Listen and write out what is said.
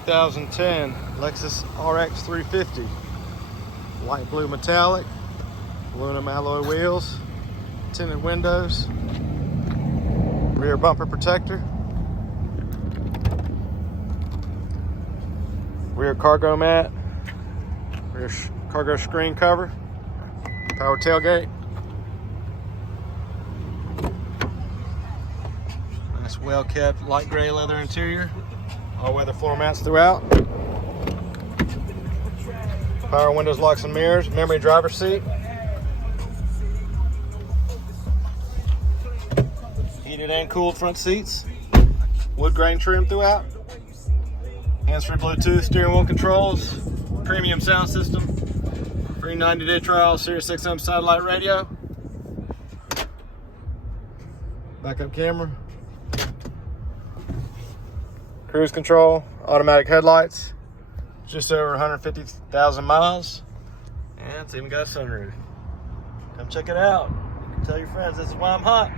2010 Lexus RX350. Light blue metallic, aluminum alloy wheels, tinted windows, rear bumper protector, rear cargo mat, rear cargo screen cover, power tailgate. Nice well kept light gray leather interior, all weather floor mats throughout. Power windows, locks and mirrors, memory driver's seat. Heated and cooled front seats. Wood grain trim throughout. Hands-free Bluetooth, steering wheel controls, premium sound system, free 90-day trial, Sirius XM satellite radio, backup camera, cruise control, automatic headlights, just over 150,000 miles, and it's even got a sunroof. Come check it out. Tell your friends this is why I'm hot.